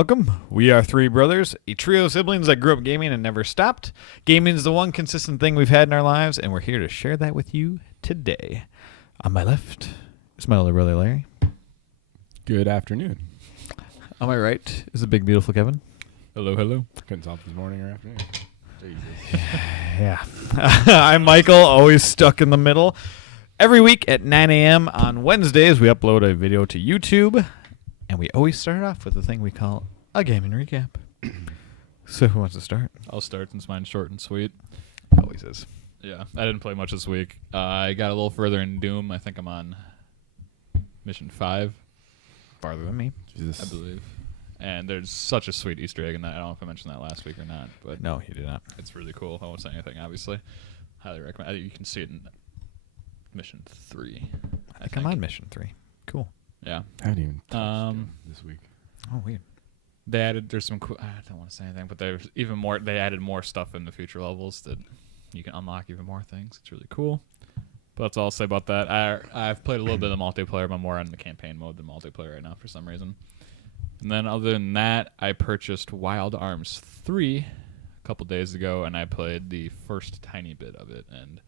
welcome. We are three brothers, a trio of siblings that grew up gaming and never stopped. Gaming is the one consistent thing we've had in our lives, and we're here to share that with you today. On my left is my older brother, Larry. Good afternoon. On my right is the big, beautiful Kevin. Hello, hello. Couldn't tell if it was morning or afternoon. Jesus. Yeah. I'm Michael, always stuck in the middle. Every week at 9 a.m. on Wednesdays, we upload a video to YouTube, and we always start off with the thing we call a gaming recap. So who wants to start? I'll start since mine's short and sweet. Always is. Yeah, I didn't play much this week. I got a little further in Doom. I think I'm on mission 5, Farther than me. Jesus. I believe. And there's such a sweet Easter egg in that. I don't know if I mentioned that last week or not, but No, you did not. it's really cool. I won't say anything, obviously. Highly recommend. You can see it in mission 3. I think I'm on mission 3. Cool. Yeah. I haven't even touched this week. Oh, weird. They added. There's some. I don't want to say anything, but there's even more. They added more stuff in the future levels that you can unlock even more things. It's really cool. But that's all I'll say about that. I've played a little bit of the multiplayer, but I'm more on the campaign mode than multiplayer right now for some reason. And then other than that, I purchased Wild Arms 3 a couple days ago, and I played the first tiny bit of it, and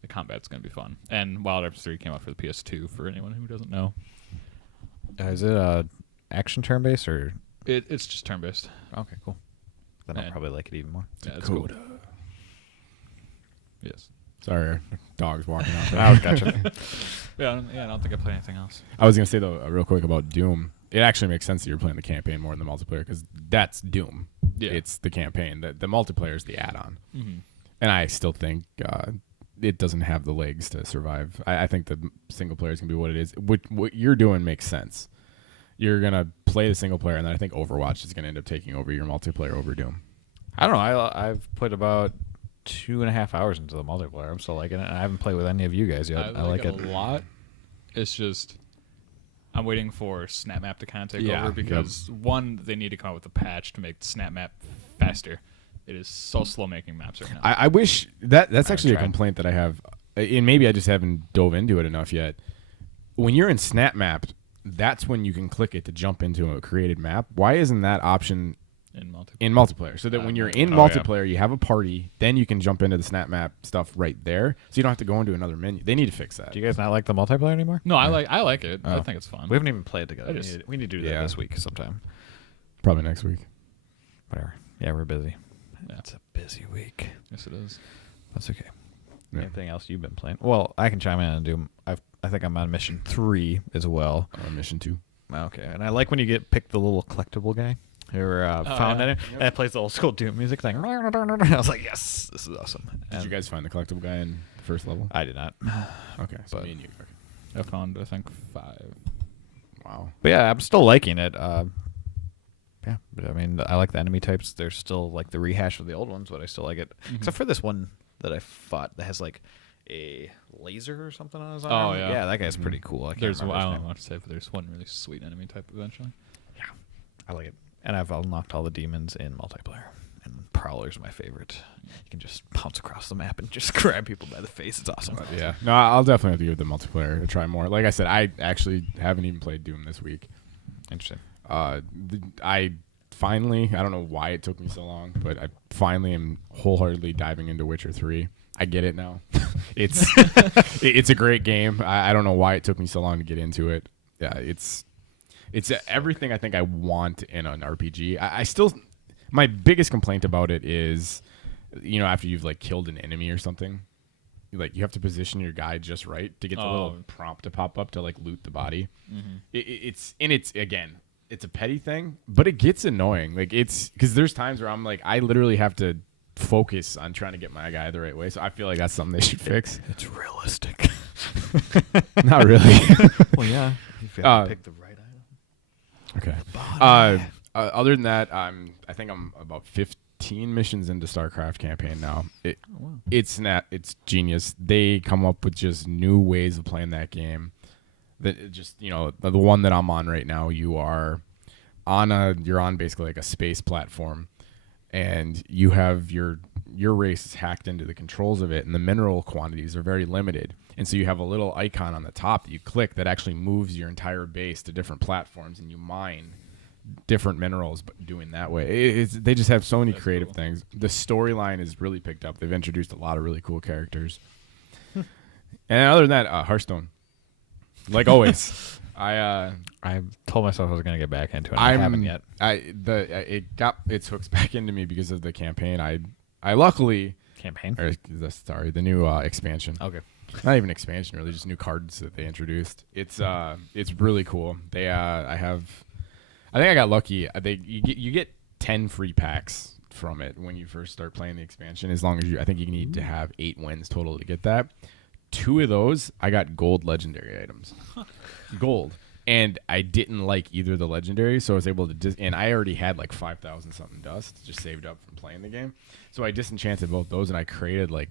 the combat's going to be fun. And Wild Arms 3 came out for the PS2 for anyone who doesn't know. Is it action turn-based or? It's just turn-based. Okay, cool. Then I'll Yeah. probably like it even more. Yeah, it's cool. Dakota. Yes. Sorry, our dog's walking out there. Oh, gotcha. Yeah, I don't think I played anything else. I was going to say, though, real quick about Doom. It actually makes sense that you're playing the campaign more than the multiplayer because that's Doom. Yeah. It's the campaign. The multiplayer is the add-on. Mm-hmm. And I still think it doesn't have the legs to survive. I think the single player is going to be what it is. What you're doing makes sense. You're going to play the single player, and then I think Overwatch is going to end up taking over your multiplayer over Doom. I don't know. I've put about 2.5 hours into the multiplayer. I'm still liking it, and I haven't played with any of you guys yet. I like it a lot. It's just I'm waiting for Snap Map to kind of take Yeah, over because one, they need to come out with a patch to make Snap Map faster. It is so slow making maps right now. I wish that's actually a tried. complaint that I have, and maybe I just haven't dove into it enough yet. When you're in Snap Map, that's when you can click it to jump into a created map. Why isn't that option in multiplayer? So that when you're in multiplayer, you have a party, then you can jump into the Snap Map stuff right there, so you don't have to go into another menu. They need to fix that. Do you guys not like the multiplayer anymore? No, I like it. I Oh. think it's fun. We haven't even played together. I just- We need to do that Yeah. this week sometime. Probably next week. Whatever. Yeah, we're busy. Yeah. It's a busy week. Yes, it is. That's okay. Yeah. Anything else you've been playing? Well, I can chime in and do. I think I'm on mission 3 as well. Mission 2. Okay, and I like when you pick the little collectible guy or found yeah. in it, and it plays the old school Doom music thing. I was like, yes, this is awesome. Did you guys find the collectible guy in the first level? I did not. Okay, so But- me and you. I found I think 5. Wow. But yeah, I'm still liking it. Yeah, but I mean, I like the enemy types. They're still like the rehash of the old ones, but I still like it. Mm-hmm. Except for this one that I fought that has like a laser or something on his Oh, arm. yeah. Yeah, that guy's pretty cool. I can't There's remember I his don't name. know what to say, but there's one really sweet enemy type eventually. Yeah, I like it. And I've unlocked all the demons in multiplayer. And Prowler's my favorite. You can just pounce across the map and just grab people by the face. It's awesome. But yeah. No, I'll definitely have to give the multiplayer a try more. Like I said, I actually haven't even played Doom this week. Interesting. I finally, I don't know why it took me so long, but I finally am wholeheartedly diving into Witcher 3. I get it now. It's it's a great game. I don't know why it took me so long to get into it. Yeah, it's everything I think I want in an RPG. I still, my biggest complaint about it is, after you've like killed an enemy or something, like you have to position your guy just right to get the little prompt to pop up to like loot the body. Mm-hmm. It's a petty thing, but it gets annoying. Like it's because there's times where I'm like, I literally have to focus on trying to get my guy the right way. So I feel like that's something they should fix. It's realistic. Not really. Well, yeah. If you have to pick the right item. Okay. Other than that, I think I'm about 15 missions into Starcraft campaign now. It's genius. They come up with just new ways of playing that game. That just the one that I'm on right now, you're on basically like a space platform, and you have your race is hacked into the controls of it, and the mineral quantities are very limited. And so you have a little icon on the top that you click that actually moves your entire base to different platforms, and you mine different minerals, but doing that way. They just have so many That's creative cool. things. The storyline is really picked up. They've introduced a lot of really cool characters. And other than that, Hearthstone, like always. I told myself I was gonna get back into it. I haven't yet. It got its hooks back into me because of the campaign. I luckily Campaign. or the new expansion. Okay. Not even expansion, really, just new cards that they introduced. It's really cool. I think I got lucky. You get 10 free packs from it when you first start playing the expansion. As long as I think you need to have 8 wins total to get that. 2 of those, I got gold legendary items. Gold. And I didn't like either of the legendaries, so I was able to and I already had like 5,000 something dust just saved up from playing the game. So I disenchanted both those, and I created like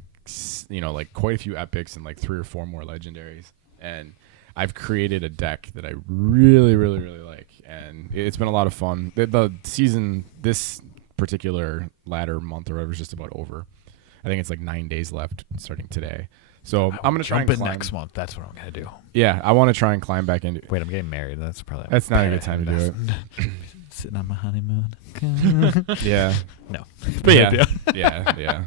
quite a few epics and like 3 or 4 more legendaries. And I've created a deck that I really, really, really like, and it's been a lot of fun. The season, this particular latter month or whatever, is just about over. I think it's like 9 days left starting today. So I'm gonna try and jump in climb. next month. That's what I'm gonna do. Yeah, I want to try and climb back into. Wait, I'm getting married. That's probably That's not a good time to do it. Sitting on my honeymoon. Yeah, No, but yeah. yeah.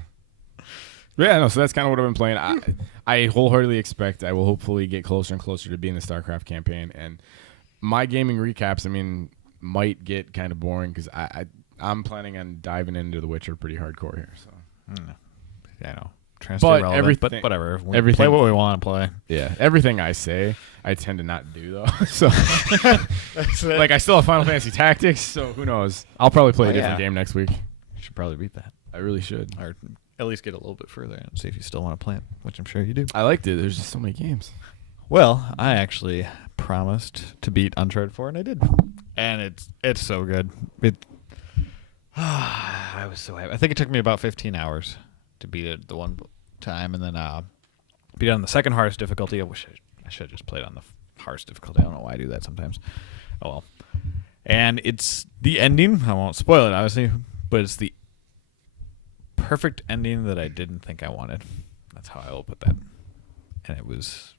No. So that's kind of what I've been playing. I wholeheartedly expect I will hopefully get closer and closer to being the Starcraft campaign, and my gaming recaps, I mean, might get kind of boring because I'm planning on diving into The Witcher pretty hardcore here. So Yeah, I know. But But whatever. We everything- play what we want to play. yeah, everything I say, I tend to not do though. So like I still have Final Fantasy Tactics, so who knows? I'll probably play a different game next week. You should probably beat that, I really should. or at least get a little bit further and see if you still want to play it, which I'm sure you do. I liked it. There's just so many games. Well, I actually promised to beat Uncharted 4, and I did. And it's so good. I was so happy. I think it took me about 15 hours to beat it the one time, and then beat it on the second hardest difficulty. I wish I should have just played on the hardest difficulty. I don't know why I do that sometimes. Oh well. And it's the ending. I won't spoil it, obviously, but it's the perfect ending that I didn't think I wanted. That's how I will put that. And it was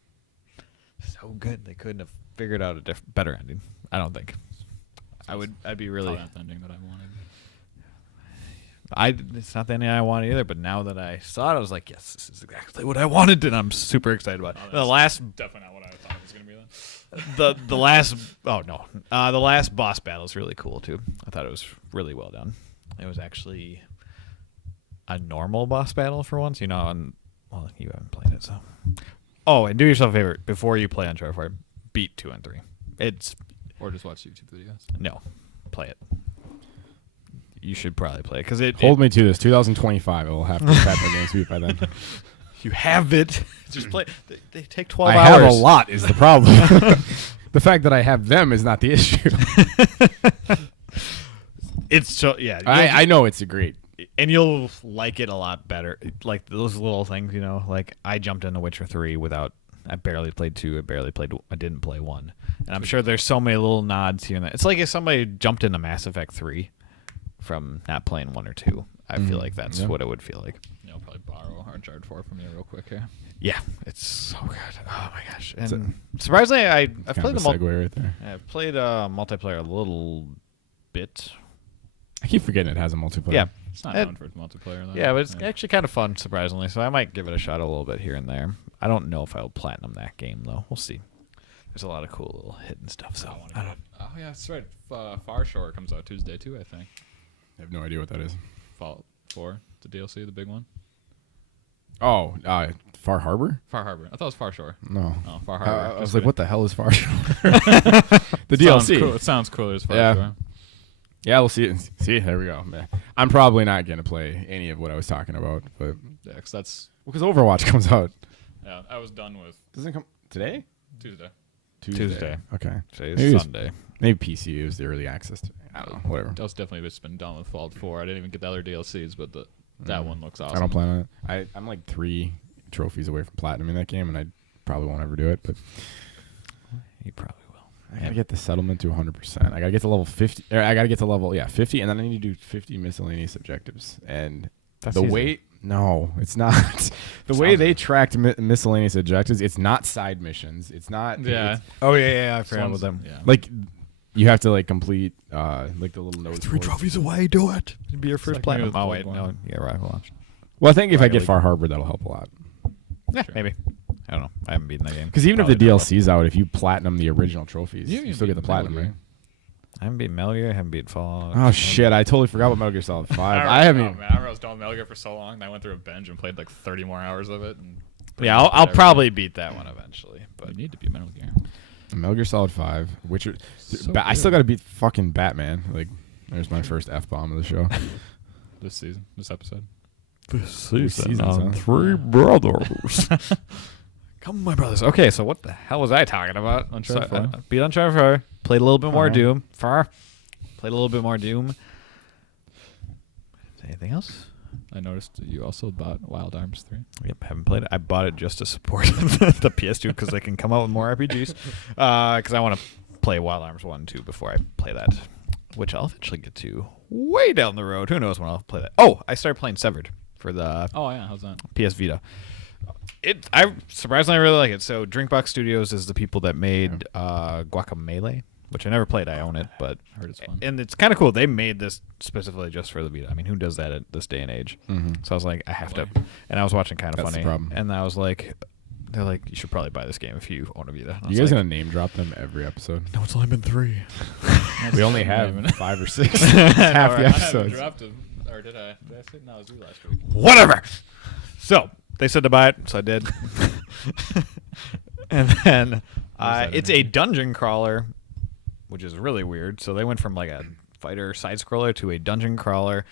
so good. They couldn't have figured out a better ending. I don't think. I'd be really. Not the ending that I wanted. It's not the ending I wanted either, but now that I saw it, I was like, yes, this is exactly what I wanted, and I'm super excited about it. The last Definitely not what I thought it was going to be then. the last the last boss battle is really cool too. I thought it was really well done. It was actually a normal boss battle for once, and well, you haven't played it, so. Oh, and do yourself a favor before you play Uncharted 4, beat 2 and 3. Or just watch YouTube videos. No, play it. You should probably play it because it. Hold me to this. 2025. I will have to tap my games beat by then. You have it. Just play. They take 12 I hours. have a lot is the problem. The fact that I have them is not the issue. It's so yeah. I know it's a great. And you'll like it a lot better. Like those little things, like I jumped into Witcher 3 without. I barely played 2. I didn't play 1. And I'm sure there's so many little nods here and there. It's like if somebody jumped into Mass Effect 3 from not playing 1 or 2. I feel like that's what it would feel like. I'll probably borrow Uncharted 4 from you real quick here. Yeah, it's so good. Oh my gosh! And surprisingly, I've played the segue right there. I've played multiplayer a little bit. I keep forgetting it has a multiplayer. Yeah, It's not known for its multiplayer, though. yeah, but it's actually kind of fun, surprisingly. So I might give it a shot a little bit here and there. I don't know if I'll platinum that game though. We'll see. There's a lot of cool little hidden stuff. So I don't. Oh, yeah, that's right. Far Shore comes out Tuesday, too, I think. I have no idea what that is. Fallout 4, the DLC, the big one. Oh, Far Harbor? Far Harbor. I thought it was Far Shore. No. Oh, Far Harbor. I was like, what the hell is Far Shore? The Sounds DLC. cool. It sounds cooler as Far Yeah. Shore. Yeah, we'll see it. See, there we go. Man. I'm probably not going to play any of what I was talking about, but Yeah, because that's... because Overwatch comes out. Yeah, I was done with Doesn't it come today? Tuesday. Tuesday. Okay. Today's Maybe it's- Sunday. Maybe PC is the early access. I don't know. Whatever. I was definitely just been done with Fallout 4. I didn't even get the other DLCs, but that one looks awesome. I don't plan on it. I'm like 3 trophies away from platinum in that game, and I probably won't ever do it. But You probably will. I gotta get the settlement to 100%. I gotta get to level 50. I gotta get to level 50, and then I need to do 50 miscellaneous objectives. And That's the easy. way no, it's not. The way they tracked miscellaneous objectives, it's not side missions. It's not. Yeah. it's- Oh yeah, I forgot One's- about them. Yeah. like You have to like complete like the little notes. 3 trophies away. Do it. It'd be your first like me platinum. with Oh Gold wait, one. no. Yeah, Rocket Launch. Well, I think if I Rocket get League. Far Harbor, that'll help a lot. Yeah, maybe. I don't know. I haven't beaten that game. Because even if the Probably never will. DLC's out, if you platinum the original trophies, You you can still get beat the platinum, Metal right? I haven't beaten Metal Gear. I haven't beaten Fallout. Oh shit! I totally forgot about Metal Gear Solid 5. I haven't. Man, I was doing Metal Gear for so long, and I went through a binge and played like 30 more hours of it. And Yeah, I'll probably beat that one eventually. But But you need to beat Metal Gear. Metal Gear Solid 5, Witcher. So I still good. got to beat fucking Batman. Like, there's my first F-bomb of the show. This season, this episode. this season on 3 brothers. Come, my brothers. Okay, so what the hell was I talking about? Uncharted So, 4. beat Uncharted 4. Played a little bit more Alright. Doom. Far. Played a little bit more Doom. Anything else? I noticed that you also bought Wild Arms 3. Yep, haven't played it. I bought it just to support the PS2 because they can come out with more RPGs. Because I want to play Wild Arms 1 and 2 before I play that, which I'll eventually get to way down the road. Who knows when I'll play that? Oh, I started playing Severed for the Oh yeah, how's that? PS Vita. I surprisingly really like it. So Drinkbox Studios is the people that made Guacamelee, which I never played. I own it, but I heard it's fun. and it's kind of cool. They made this specifically just for the Vita. I mean, who does that at this day and age? Mm-hmm. So I was like, I have to. And I was watching Kind of That's the Funny, problem. and I was like, they're like, you should probably buy this game if you own a Vita. And I You was guys like, gonna name drop them every episode? No, it's only been 3. We only have Naming it. 5 or 6. Half the Alright. episodes. dropped him, or did I? Did I say no? It was you last week. Whatever. So they said to buy it, so I did. And then that it's in a here? dungeon crawler, which is really weird. So they went from like a fighter side scroller to a dungeon crawler,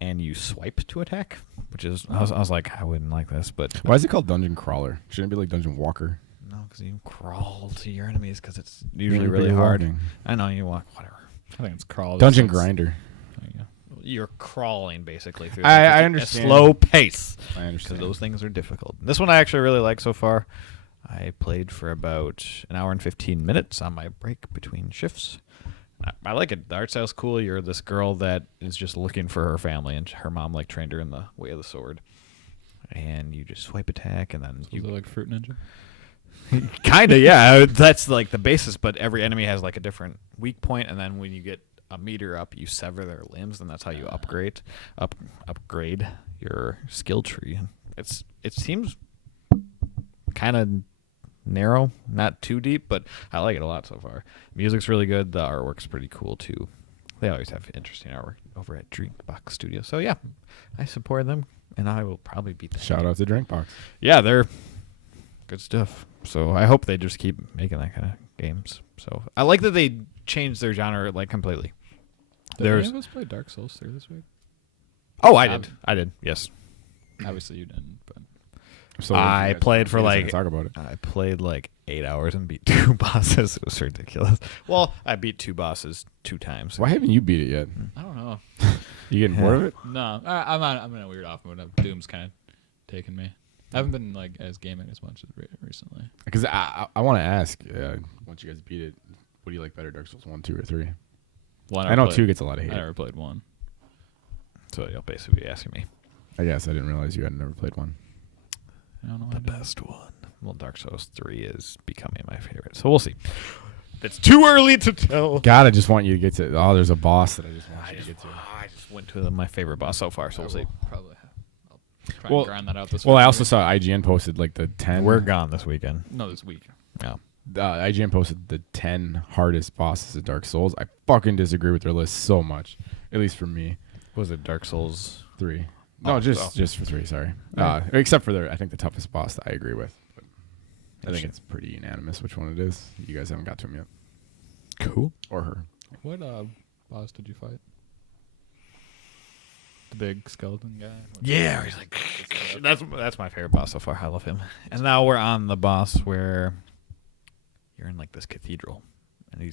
and you swipe to attack, which is I was like, I wouldn't like this, but Why is it called Dungeon Crawler? Shouldn't it be like Dungeon Walker? no, because you crawl to your enemies because it's usually You're really hard. walking. I know you walk, whatever. I think it's crawled. Dungeon It's- Grinder. There you go. You're crawling basically through. I them 'cause understand. a slow pace. I Because understand. those things are difficult. This one I actually really like so far. I played for about an hour and 15 minutes on my break between shifts. I like it. The art style's cool. You're this girl that is just looking for her family, and her mom like trained her in the way of the sword. And you just swipe attack, and then Is it you like Fruit Ninja? kind of yeah. That's like the basis, but every enemy has like a different weak point, and then when you get a meter up, you sever their limbs, and that's how you upgrade your skill tree. It seems kind of narrow, not too deep, but I like it a lot so far. Music's really good. The artwork's pretty cool too. They always have interesting artwork over at Dreambox Studio. So yeah, I support them, and I will probably beat them. Shout out to Drinkbox. Yeah, they're good stuff. So I hope they just keep making that kind of games. So I like that they changed their genre like completely. Did There's any of us play Dark Souls 3 this week? I did. Yes. Obviously you didn't, but So I played for like talk about it. I played like 8 hours and beat 2 bosses. It was ridiculous. Well, I beat 2 bosses 2 times. Why haven't you beat it yet? I don't know. You getting bored of it? No, I'm in a weird off mode. Doom's kind of taken me. I haven't been like as gaming as much as recently. Because I want to ask, once you guys beat it, what do you like better, Dark Souls 1, 2, or 3? Well, I know 2 gets a lot of hate. I never played 1. So you'll basically be asking me I guess I didn't realize you had never played 1. I don't know. the best one. Well, Dark Souls 3 is becoming my favorite. So we'll see. It's too early to tell. God, I just want you to get to. Oh, there's a boss that I just want you to get to. I just went to my favorite boss so far. So we'll see. Probably. I'll try Well- and grind that out this Well, week. I also saw IGN posted like the 10. We're gone this weekend. No, this week. Yeah. IGN posted the 10 hardest bosses of Dark Souls. I fucking disagree with their list so much, at least for me. Was it Dark Souls? 3. No, Oh, just for 3. Sorry. Except for I think the toughest boss that I agree with. But I think it's pretty unanimous which one it is. You guys haven't got to him yet, Cool. or her. What boss did you fight? The big skeleton guy? Yeah, he's like that's my favorite boss so far. I love him. And now we're on the boss where you're in like this cathedral, and he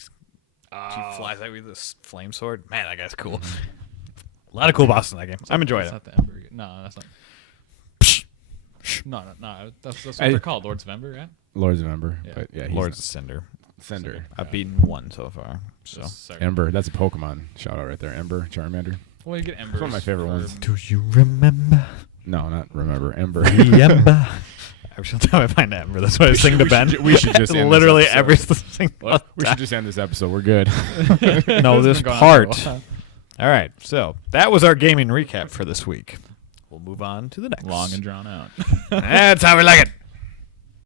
flies out with this flame sword. Man, that guy's cool. A lot of cool bosses in that game. I'm enjoying That's it. not the Ember. No, that's not. No. That's what they're called. Lords of Ember, right? Lords of Ember. Yeah. But yeah, he's Lords of Cinder. Cinder. I've beaten 1 so far. So Ember. That's a Pokemon shout out right there. Ember, Charmander. Well, you get Ember. one of my favorite ones. do you remember? No, not remember. Ember. Remember. every single time I find Amber. That's what I was saying to Ben. We should just end this literally episode. every single We should just end this episode. We're good. No, It's this been going on part. for a while. All right, so that was our gaming recap for this week. We'll move on to the next. Long and drawn out. That's how we like it.